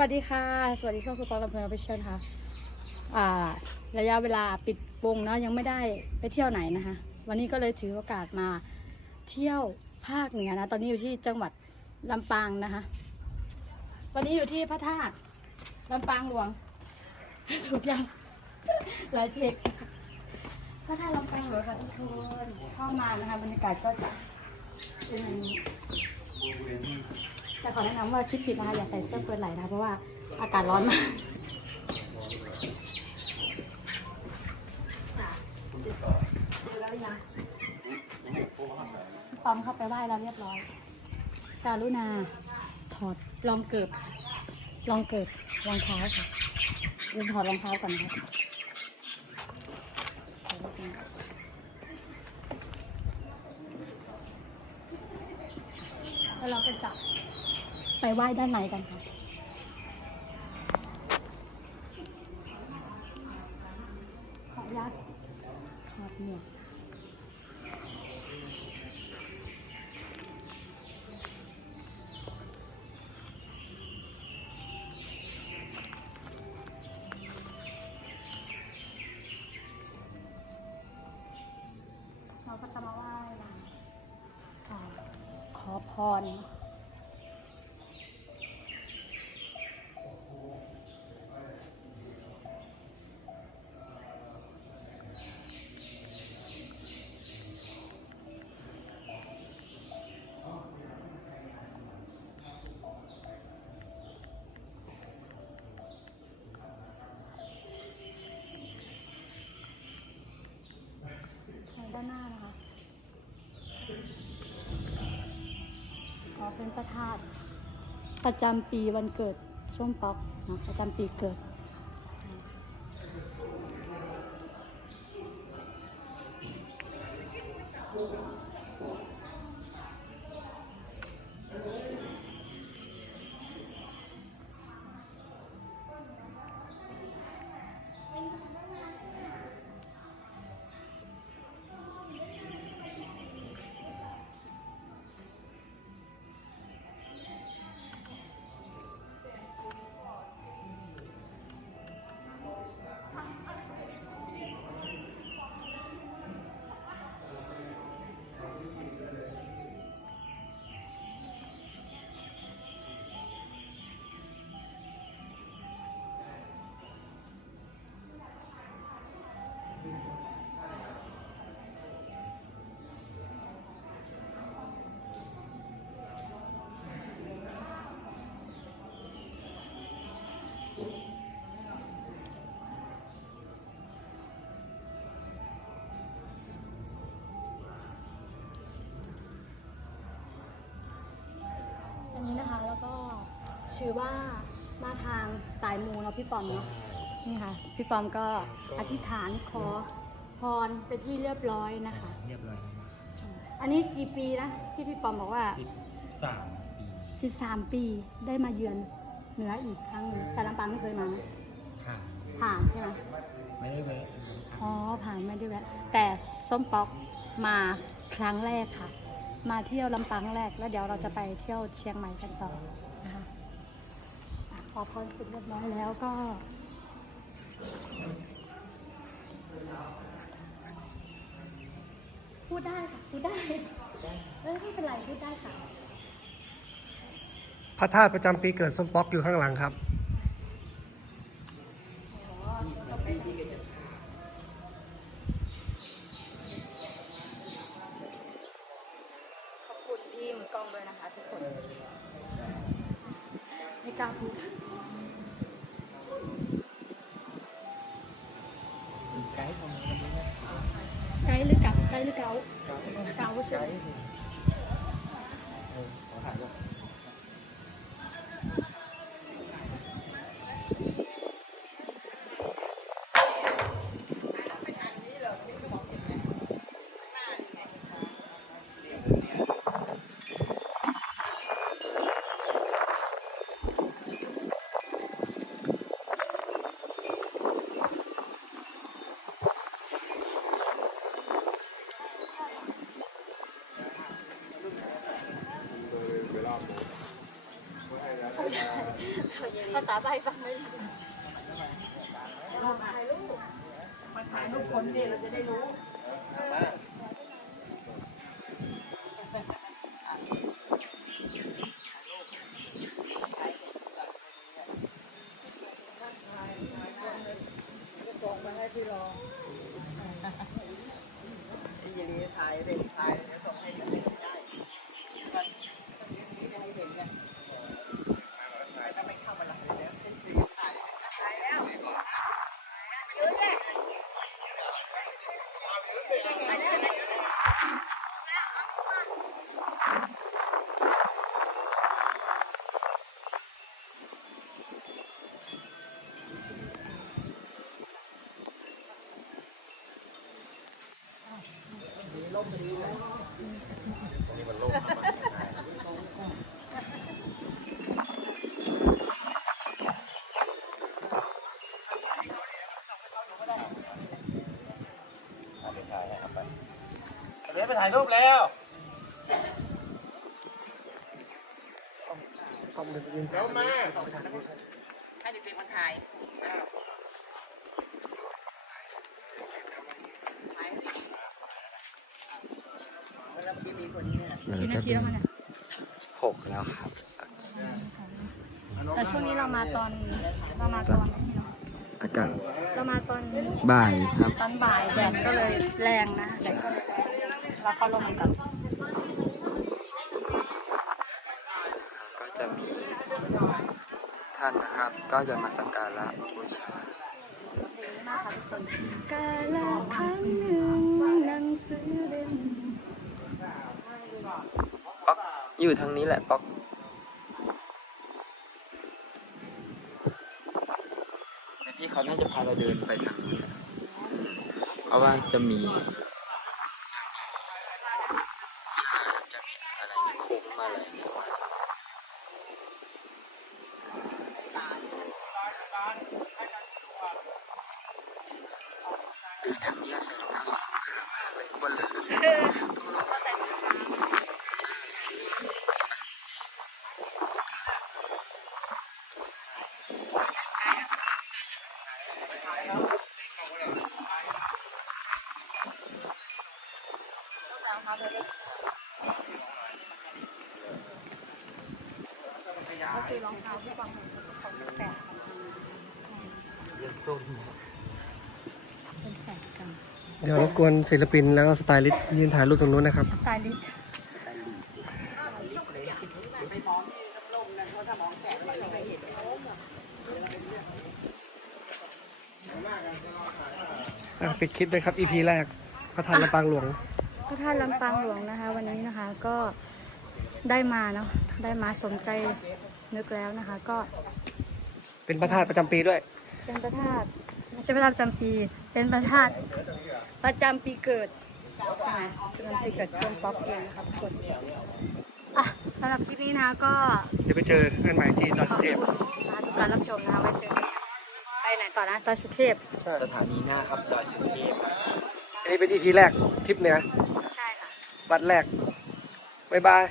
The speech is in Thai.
วัสดีค่ะ สวัสดีช่องสปอร์ตลำเพลินออฟฟิเชียลค่ะ อ่า ระยะเวลาปิดวงเนาะยังไม่ได้ไปเที่ยวไหนนะคะ วันนี้ก็เลยถือโอกาสมาเที่ยวภาคเหนือนะ ตอนนี้อยู่ที่จังหวัดลำปางนะคะ วันนี้อยู่ที่พระธาตุลำปางหลวงถูกยังหลายเทคพระธาตุลำปางหลวงค่ะทุกคนเข้ามานะคะบรรยากาศก็จะเป็นอย่างนี้ แต่ขอแนะนำว่าคิดผิดนะคะอย่าใส่เสื้อเปิดไหล่นะเพราะว่าอากาศร้อนมากปอมเข้าไปไหว้แล้วเรียบร้อยการุณาถอดรองเกิบรองเกิบรองเท้าค่ะเดี๋ยวถอดรองเท้าก่อนนะคะแล้วเราก็จะ ไปไหว้ด้านในกันค่ะขออนุญาตถอดหมวกเราก็จะมาไหว้นะอ่าขอพร เป็นประธาตประจำปีวันเกิดส้มป๊อกนะประจำปีเกิด ถือว่ามาทางสายมูเนาะพี่ปอมเนาะนี่ค่ะ พี่ปอมก็อธิษฐานขอพรเป็นที่เรียบร้อยนะคะ เรียบร้อยแล้วนะอันนี้กี่ปีนะที่พี่ปอมบอกว่า สิบสามปี13 ปีได้มาเยือนเหนืออีกครั้งหนึ่งแต่ลำปางไม่เคยมาผ่านผ่านใช่ไหมไม่ได้แวะอ๋อผ่านไม่ได้แวะแต่ส้มป๊อกมาครั้งแรกค่ะ มาเที่ยวลำปางครั้งแรกแล้วเดี๋ยวเราจะไปเที่ยวเชียงใหม่กันต่อนะคะอะ ขอพรเสร็จเรียบร้อยแล้วก็พูดได้ค่ะพูดได้เอ้ยไม่เป็นไรพูดได้ค่ะ พระธาตุประจำปีเกิดส้มป๊อกอยู่ข้างหลังครับ ขอบคุณพี่มือกล้องด้วยนะคะทุกคน ไม่กล้าพูด ด์หรือกั ภาษาไทยฟังไม่รู้ถ่ายรูปมาถ่ายรูปคนเดียวเราจะได้รู้ เดี๋ยวไปถ่ายรูปแล้วกล้องมันยืนเดี๋ยวมาให้เด็กๆมาถ่ายถ่ายดิแล้วที่มี คนนี้เนี่ยกี่นาทีแล้วคะเนี่ยหกแล้วครับ แต่ช่วงนี้เรามาตอนเรามาตอนอากาศเรามาตอนบ่ายครับ ตอนบ่ายแดดก็เลยแรงนะแดดก็เลยแรงเราเข้าลมกันก็จะมีท่านนะครับ ก็จะมาสักการะบูชากาลครั้งหนึ่งหนังสือเล่ม ป๊ อยู่ทางนี้แหละป๊อกพี่เขาน่าจะพาเราเดินไปทางนี้นเพราะว่าจะมีช่จะมีอะไรคุ้มอะไรเนี่ยทางนี้ใส่รองเท้าสีขาวมากเลยบนเลย ก็คือรองเท้าที่ฟังของแฝดเรียนส้มเป็นแฝดกันเดี๋ยวรบกวนศิลปินแล้วก็สไตลิสต์ยืนถ่ายรูปตรงนู้นนะครับ สไตลิสต์ปิดคลิปเลยครับ EP แรกพระธาตุลำปางหลวง พระธาตุลำปางหลวงนะคะ วันนี้นะคะก็ได้มาเนาะได้มาสมใจนึกแล้วนะคะ ก็ เป็นพระธาตุประจำปีด้วย เป็นพระธาตุไม่ใช่พระธาตุประจำปี เป็นพระธาตุประจำปีเกิดใช่เป็นวันปีเกิดเครื่องป๊อปเองนะคะทุกคนอะสำหรับคลิปนี้นะคะก็ เดี๋ยวไปเจอกันใหม่ที่ดอยสุเทพขอบคุณการรับชมนะคะไว้เจอกันไปไหนต่อนะตอนสุเทพ สถานีหน้าครับดอยสุเทพอันนี้เป็น EP แรกทริปเหนือใช่ค่ะ วัดแรก บ๊ายบาย